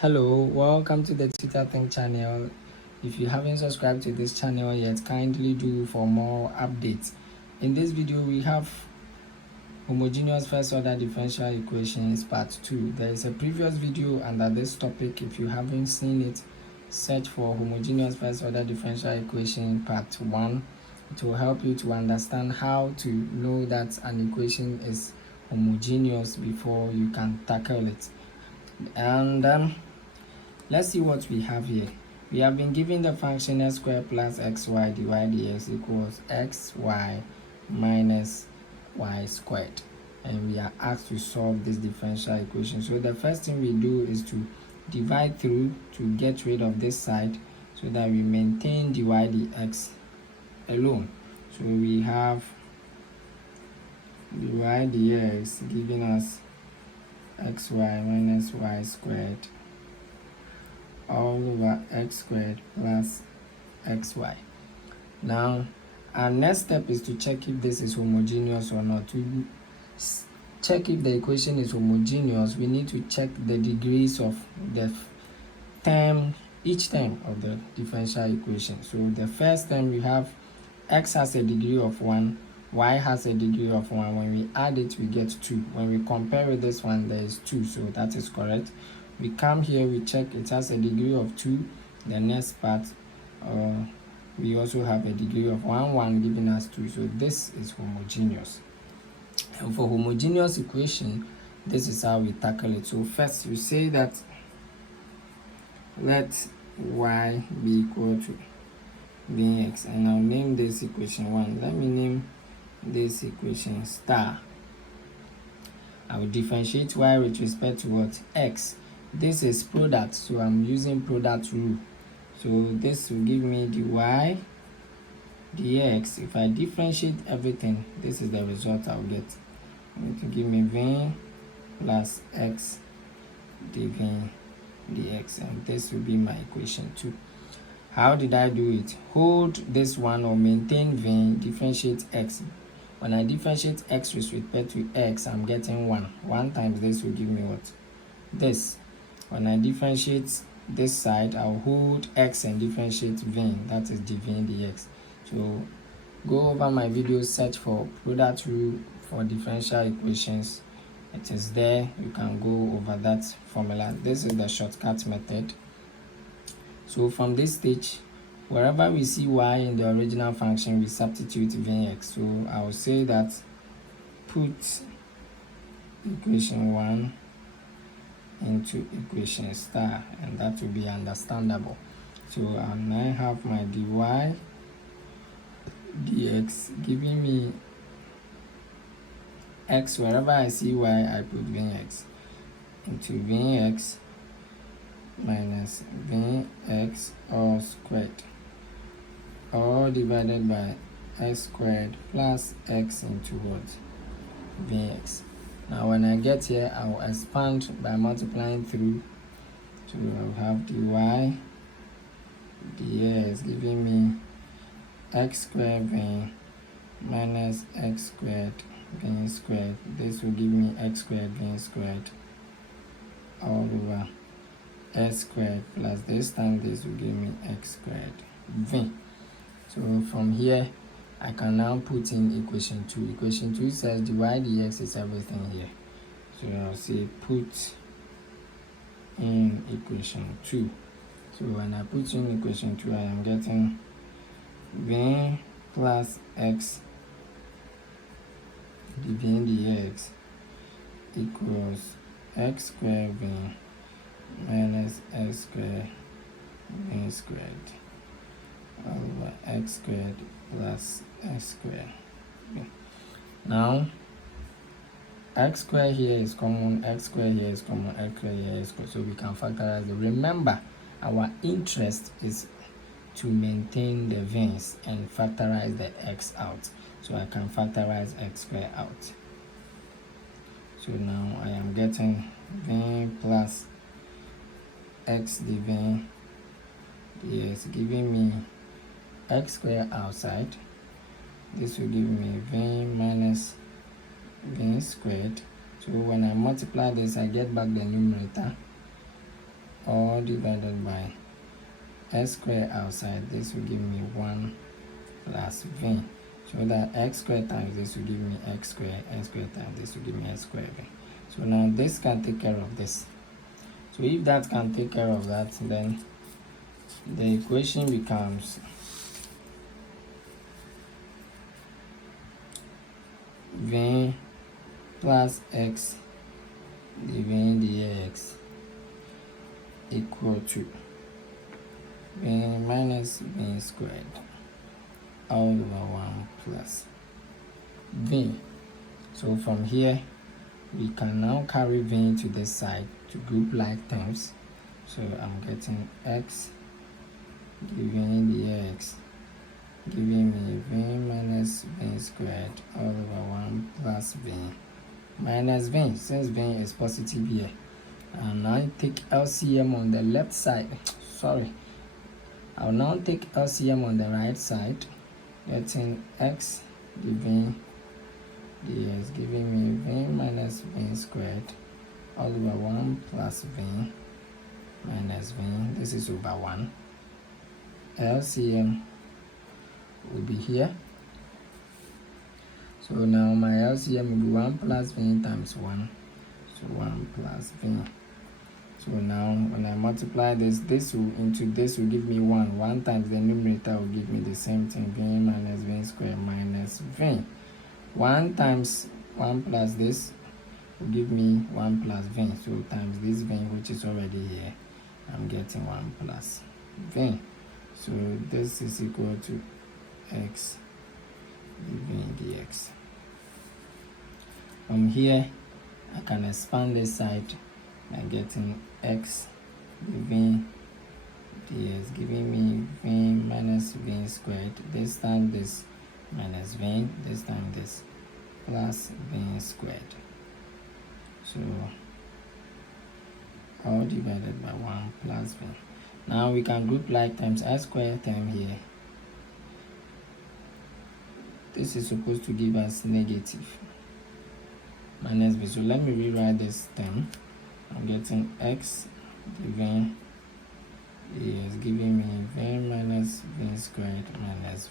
Hello, welcome to the Twitter Think channel. If you haven't subscribed to this channel yet, kindly do for more updates. In this video, we have homogeneous first order differential equations part 2. There is a previous video under this topic. If you haven't seen it, search for homogeneous first order differential equation part 1. It will help you to understand how to know that an equation is homogeneous before you can tackle it. And let's see what we have here. We have been given the function x squared plus xy dy dx equals xy minus y squared. And we are asked to solve this differential equation. So the first thing we do is to divide through to get rid of this side so that we maintain dy dx alone. So we have dy dx giving us xy minus y squared all over x squared plus xy. Now, our next step is to check if this is homogeneous or not. To check if the equation is homogeneous, we need to check the degrees of the each term of the differential equation. So the first term we have x has a degree of 1, y has a degree of 1. When we add it, we get 2. When we compare with this one, there is 2, so that is correct. We come here, we check it has a degree of 2. The next part, we also have a degree of 1 giving us 2. So this is homogeneous. And for homogeneous equation, this is how we tackle it. So first, you say that let y be equal to bx, and I'll name this equation 1. Let me name this equation star. I will differentiate y with respect to what? X. This is product, so I'm using product rule. So this will give me dy dx. If I differentiate everything, this is the result I'll get. It will give me v plus x dv dx, and this will be my equation 2. How did I do it? Hold this one or maintain v, differentiate x. When I differentiate x with respect to x, I'm getting 1. 1 times this will give me what? This. When I differentiate this side, I'll hold x and differentiate v, that is dv dx. So go over my video, search for product rule for differential equations. It is there. You can go over that formula. This is the shortcut method. So from this stage, wherever we see y in the original function, we substitute vx. So I will say that put equation 1 into equation star, and that will be understandable. So I now have my dy dx giving me x. Wherever I see y, I put vx into vx minus vx all squared, all divided by x squared plus x into what? Vx. Now when I get here, I will expand by multiplying through. So I'll have dy dx giving me x squared v minus x squared v squared. This will give me x squared v squared all over s squared plus this time this will give me x squared v. So from here, I can now put in equation 2. Equation 2 says dy dx is everything here. So I'll say put in equation 2. So when I put in equation 2, I am getting v plus x dv dx equals x squared v minus x squared v squared over x squared plus x squared. Now x squared here is common, x squared here is common, x squared here is common, so we can factorize it. Remember, our interest is to maintain the v's and factorize the x out. So I can factorize x squared out. So now I am getting v plus x dv dx giving me x squared outside. This will give me v minus v squared. So when I multiply this, I get back the numerator all divided by x squared outside. This will give me 1 plus v. So that x squared times this will give me x squared times this will give me x squared v. So now this can take care of this. So if that can take care of that, then the equation becomes v plus x dv dx equal to v minus v squared all over 1 plus v. So from here we can now carry v to this side to group like terms. So I'm getting x dv dx giving me v minus v squared all over 1 plus v minus v. Since v is positive here, and now take LCM on the left side. Sorry, I'll now take LCM on the right side, getting x dv dx giving me v minus v squared all over 1 plus v minus v. This is over 1. LCM will be here. So now my LCM will be 1 plus v times 1. So 1 plus v. So now when I multiply this, this will into this will give me 1. 1 times the numerator will give me the same thing, v minus v squared minus v. 1 times 1 plus this will give me 1 plus v. So times this v, which is already here, I'm getting 1 plus v. So this is equal to x dv dx. From here, I can expand this side by getting x dv dx giving me v minus v squared. This time this minus v, this time this plus v squared. So all divided by 1 plus v. Now we can group like times x squared term here. This is supposed to give us negative minus v. So let me rewrite this term. I'm getting x dv is giving me v minus v squared minus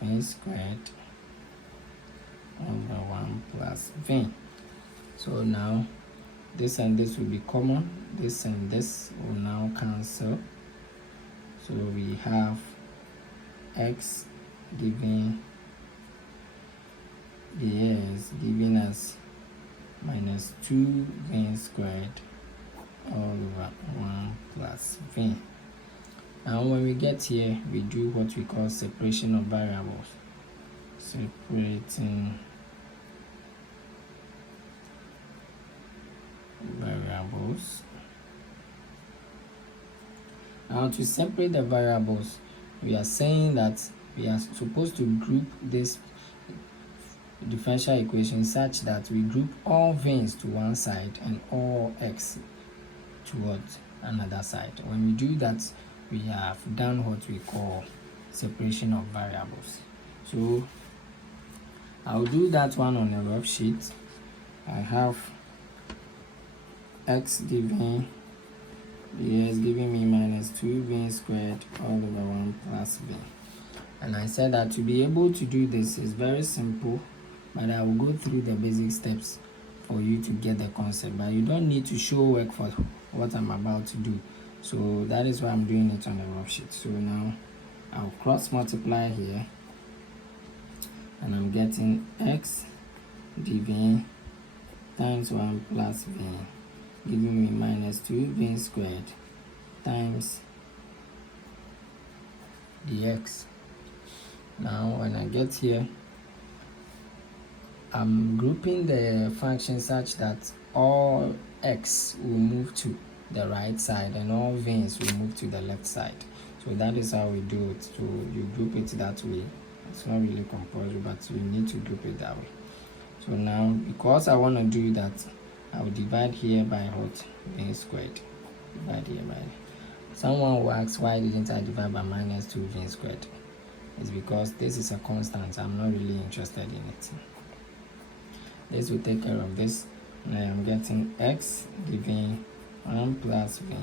v squared over 1 plus v. So now this and this will be common. This and this will now cancel. So we have x dv dx giving us minus 2v squared all over 1 plus v. Now when we get here, we do what we call separation of variables. Separating variables. Now to separate the variables, we are saying that we are supposed to group this differential equation such that we group all v's to one side and all x towards another side. When we do that, we have done what we call separation of variables. So I'll do that one on a rough sheet. I have x dv is giving me minus 2v squared all over 1 plus v. And I said that to be able to do this is very simple, but I will go through the basic steps for you to get the concept. But you don't need to show work for what I'm about to do. So that is why I'm doing it on a rough sheet. So now I'll cross multiply here, and I'm getting x dv times 1 plus v giving me minus 2v squared times dx. Now when I get here, I'm grouping the function such that all x will move to the right side and all v's will move to the left side. So that is how we do it. So you group it that way. It's not really compulsory, but you need to group it that way. So now, because I want to do that, I will divide here by what? V squared. Divide here by. Someone will ask, why didn't I divide by minus 2v squared? It's because this is a constant. I'm not really interested in it. This will take care of this. Now I'm getting x dv 1 1 plus v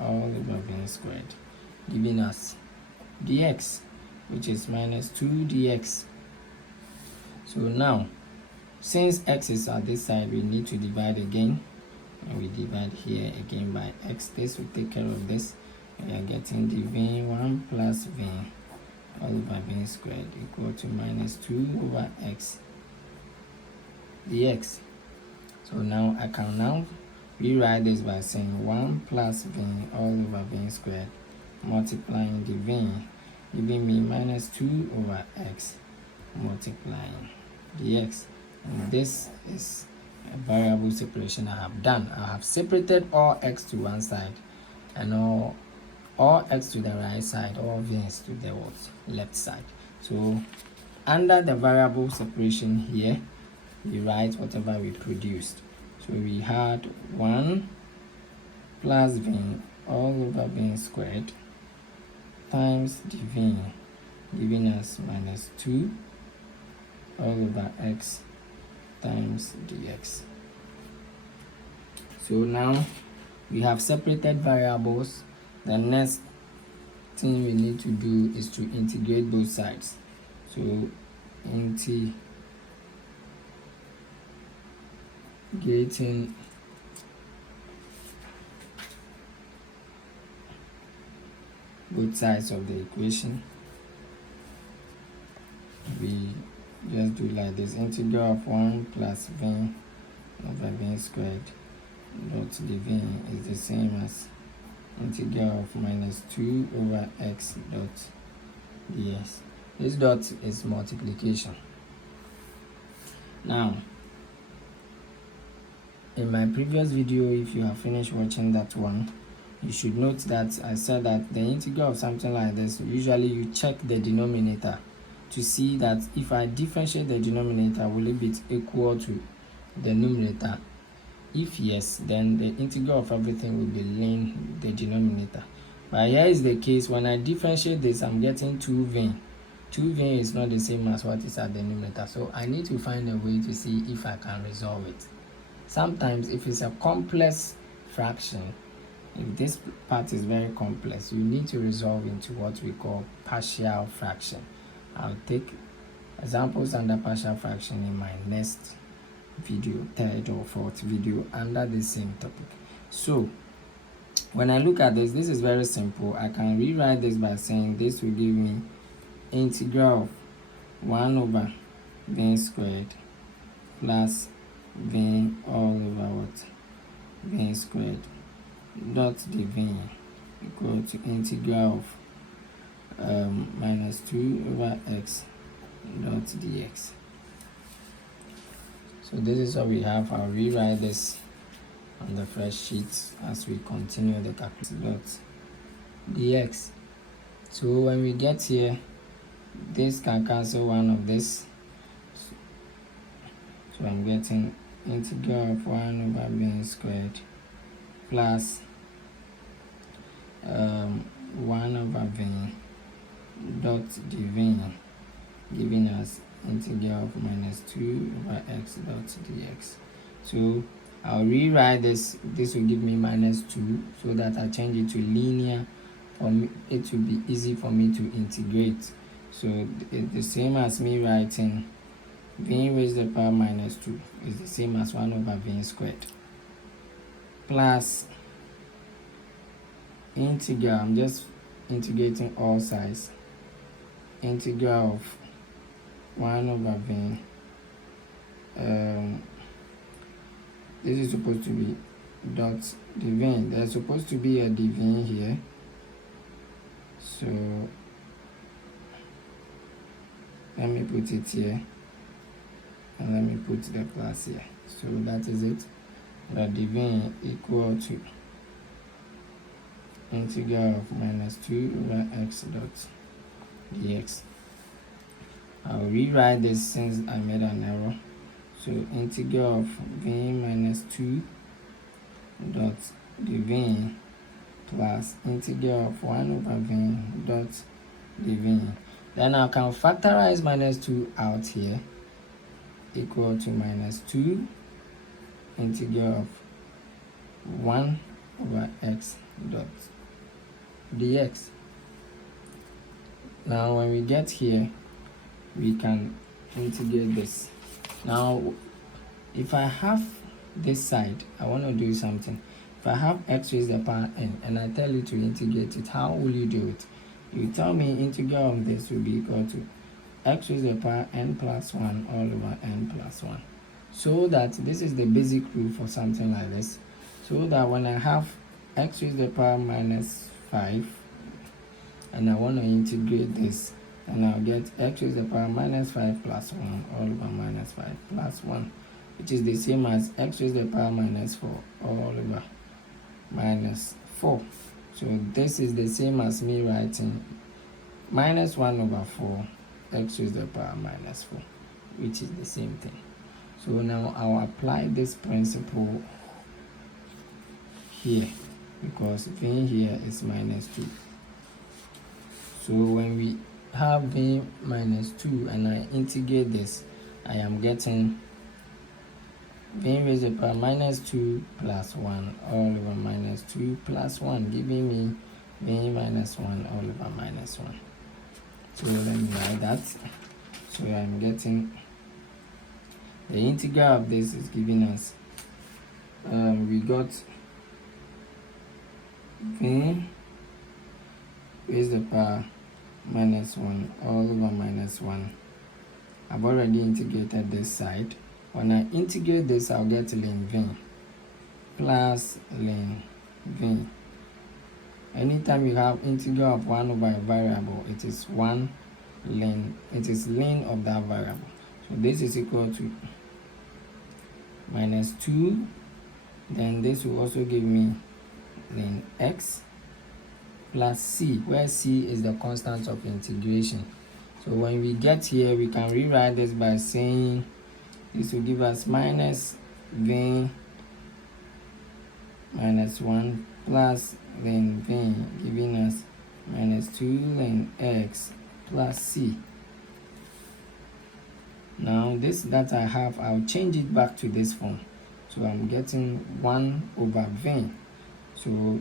all over v squared, giving us dx, which is minus 2 dx. So now, since x is at this side, we need to divide again, and we divide here again by x. This will take care of this. We are getting dv 1 plus v all over v squared equal to minus 2 over x dx. So now I can now rewrite this by saying 1 plus v all over v squared multiplying the v, giving me minus 2 over x multiplying dx. And this is a variable separation I have done. I have separated all x to one side and all x to the right side, all v's to the left side. So under the variable separation here, we write whatever we produced. So we had 1 plus v all over v squared times dv, giving us minus 2 all over x times dx. So now we have separated variables. The next thing we need to do is to integrate both sides. So integrating both sides of the equation, we just do like this. Integral of 1 plus v over v squared dot dv is the same as integral of minus 2 over x dot ds. This dot is multiplication. Now, in my previous video, if you have finished watching that one, you should note that I said that the integral of something like this, usually you check the denominator to see that if I differentiate the denominator, will it be equal to the numerator? If yes, then the integral of everything will be linear the denominator. But here is the case, when I differentiate this, I'm getting 2v. 2v is not the same as what is at the numerator, so I need to find a way to see if I can resolve it. Sometimes if it's a complex fraction, if this part is very complex, you need to resolve into what we call partial fraction. I'll take examples under partial fraction in my next video, third or fourth video under the same topic. So when I look at this is very simple. I can rewrite this by saying this will give me integral of 1 over v squared plus v all over what? V squared dot dv equal to integral of minus 2 over x dot dx. So this is what we have. I'll rewrite this on the fresh sheet as we continue the calculation dot dx. So when we get here, this can cancel one of this. So I'm getting integral of 1 over v squared plus 1 over v dot dv, giving us integral of minus 2 over x dot dx. So I'll rewrite this. This will give me minus 2 so that I change it to linear. For me, it will be easy for me to integrate. So it's the same as me writing v raised to the power minus 2 is the same as 1 over v squared plus integral, I'm just integrating all sides, integral of 1 over v, this is supposed to be dot dv. There's supposed to be a dv here, so let me put it here and let me put the plus here. So that is it. The dv equal to integral of minus 2 over x dot dx. I'll rewrite this since I made an error. So integral of v minus 2 dot dv plus integral of 1 over v dot dv. Then I can factorize minus 2 out here, equal to minus 2 integral of 1 over x dot dx. Now when we get here, we can integrate this. Now if I have this side, I want to do something. If I have x raised to the power n and I tell you to integrate it, how will you do it? You tell me integral of this will be equal to x raised to the power n plus 1 all over n plus 1. So that this is the basic rule for something like this. So that when I have x raised to the power minus 5 and I want to integrate this, and I'll get x raised to the power minus 5 plus 1 all over minus 5 plus 1, which is the same as x raised to the power minus 4 all over minus 4. So this is the same as me writing minus 1 over 4 x raised to the power minus 4, which is the same thing. So now I'll apply this principle here because v here is minus 2. So when we have v minus 2 and I integrate this, I am getting v raised to the power minus 2 plus 1 all over minus 2 plus 1, giving me v minus 1 all over minus 1. So let me write that. So I'm getting the integral of this is giving us, we got v raised to the power minus 1 all over minus 1. I've already integrated this side. When I integrate this, I'll get ln v plus ln v. Anytime you have integral of 1 over a variable, it is ln of that variable. So this is equal to minus 2. Then this will also give me ln x plus c, where c is the constant of integration. So when we get here, we can rewrite this by saying this will give us minus v minus 1 plus ln v, giving us minus 2 ln x plus c. Now this that I have, I'll change it back to this form. So I'm getting 1 over v. So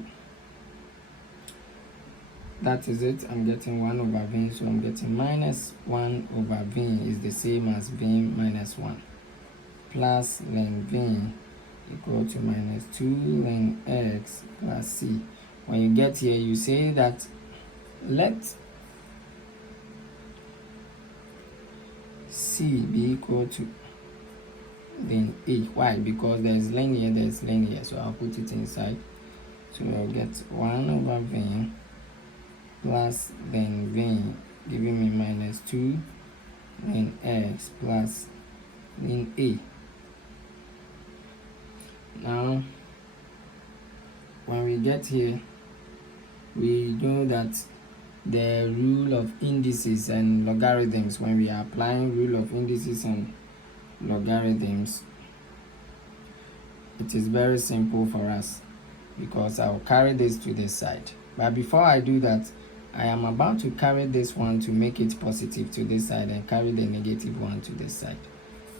that is it. I'm getting 1 over v. So I'm getting minus 1 over v is the same as v minus 1 plus ln v equal to minus 2 ln x plus c. When you get here, you say that let c be equal to ln a. Why? Because there's ln here, there's ln here. So I'll put it inside. So I'll get 1 over v plus ln v, giving me minus 2 ln x plus ln a. Now, when we get here, we know that the rule of indices and logarithms, when we are applying rule of indices and logarithms, it is very simple for us because I'll carry this to this side. But before I do that, I am about to carry this one to make it positive to this side and carry the negative one to this side.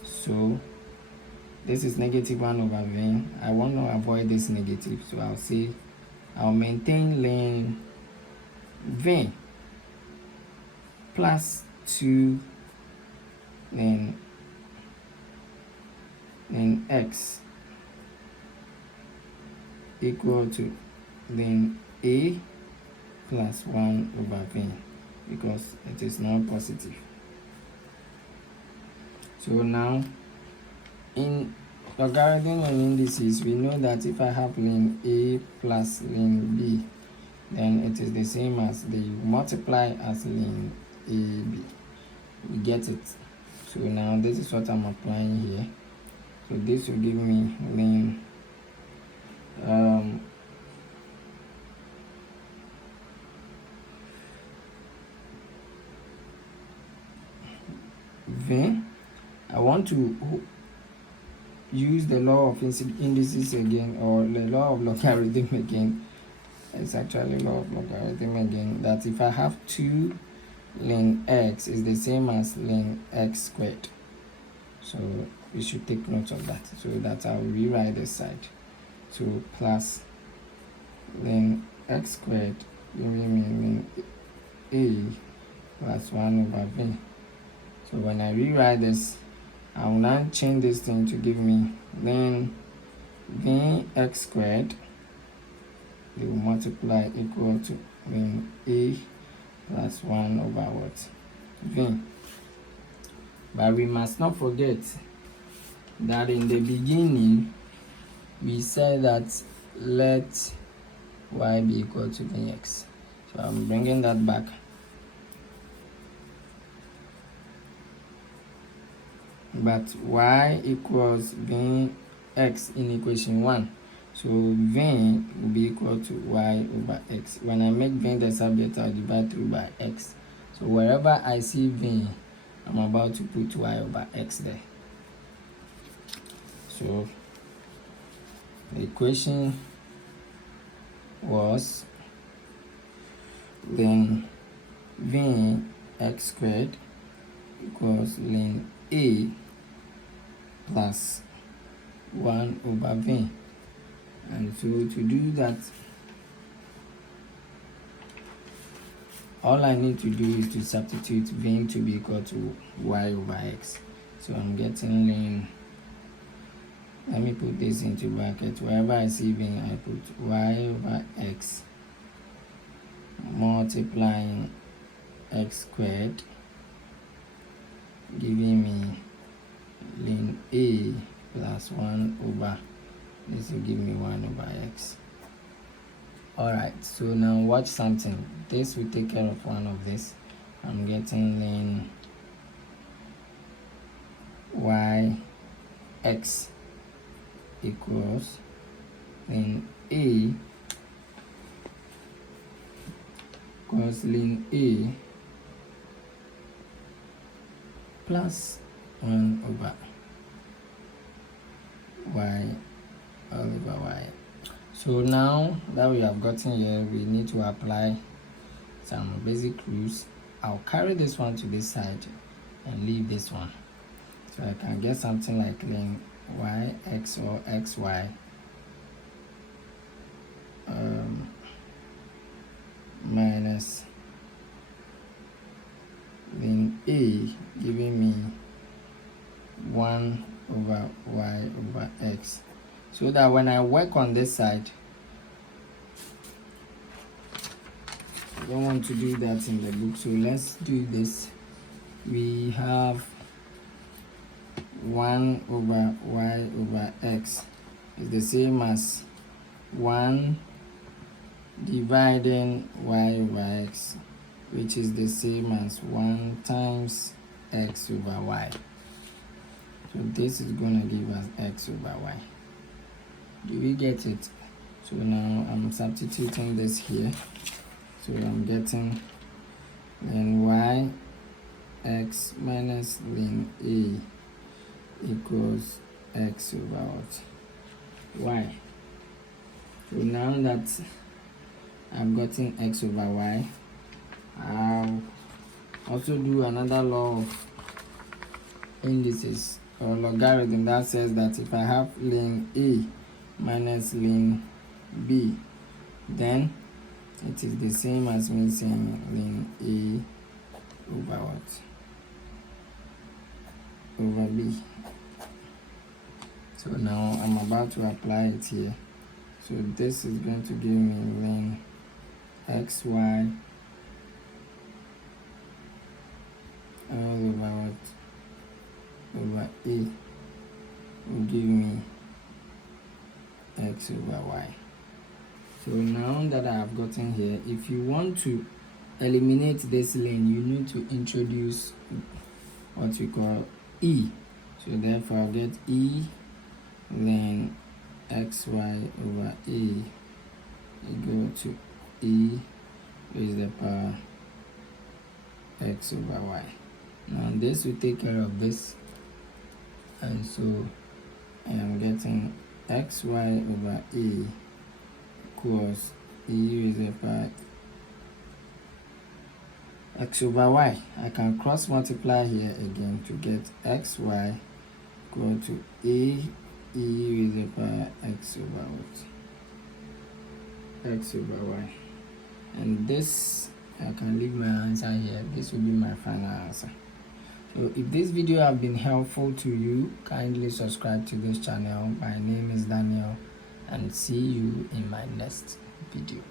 So this is negative 1 over v. I want to avoid this negative, so I'll say I'll maintain ln v plus 2 ln x equal to ln a plus 1 over v, because it is now positive. So now in logarithm and indices, we know that if I have ln a plus ln b, then it is the same as they multiply as ln ab. We get it. So now this is what I'm applying here. So this will give me ln v. I want to use the law of indices again, or the law of logarithm again. It's actually law of logarithm again, that if I have 2 ln x is the same as ln x squared. So we should take note of that, so that I'll rewrite this side. So plus then x squared giving me ln a plus 1 over v. So when I rewrite this, I will now change this thing to give me then v x squared, they will multiply equal to then a plus 1 over what? V. But we must not forget that in the beginning we said that let y be equal to vx. So I'm bringing that back. But y equals vx in equation 1. So v will be equal to y over x. When I make v the subject, I'll divide through by x. So wherever I see v, I'm about to put y over x there. So the equation was then v x squared equals ln a plus 1 over v. And so to do that, all I need to do is to substitute v to be equal to y over x. So I'm getting ln, let me put this into bracket. Wherever I see v, I put y over x multiplying x squared giving me ln a plus 1 over, this will give me 1 over x. Alright, so now watch something. This will take care of one of this. I'm getting ln y x equals ln a equals ln a plus 1 over y all over y. So now that we have gotten here, we need to apply some basic rules. I'll carry this one to this side and leave this one. So I can get something like ln yx or xy minus ln a giving me 1 over y over x. So that when I work on this side, I don't want to do that in the book, so let's do this. We have 1 over y over x is the same as 1 dividing y over x, which is the same as 1 times x over y. So this is going to give us x over y. Do we get it? So now I'm substituting this here. So I'm getting ln y x minus ln a equals x over what? Y. So now that I've gotten x over y, I'll also do another law of indices or logarithm that says that if I have ln a minus ln b, then it is the same as me saying ln a over what? Over b. So now I'm about to apply it here. So this is going to give me ln xy all over what? Over a will give me x over y. So now that I have gotten here, if you want to eliminate this ln, you need to introduce what we call e. So therefore I'll get e ln xy over a equal to e raised to the power x over y. Now this will take care of this, and so I am getting xy over a equals e raised to the power x over y. I can cross multiply here again to get xy equal to a e raised to the power x over what? x over y. And this, I can leave my answer here. This will be my final answer. So if this video have been helpful to you, kindly subscribe to this channel. My name is Daniel, and see you in my next video.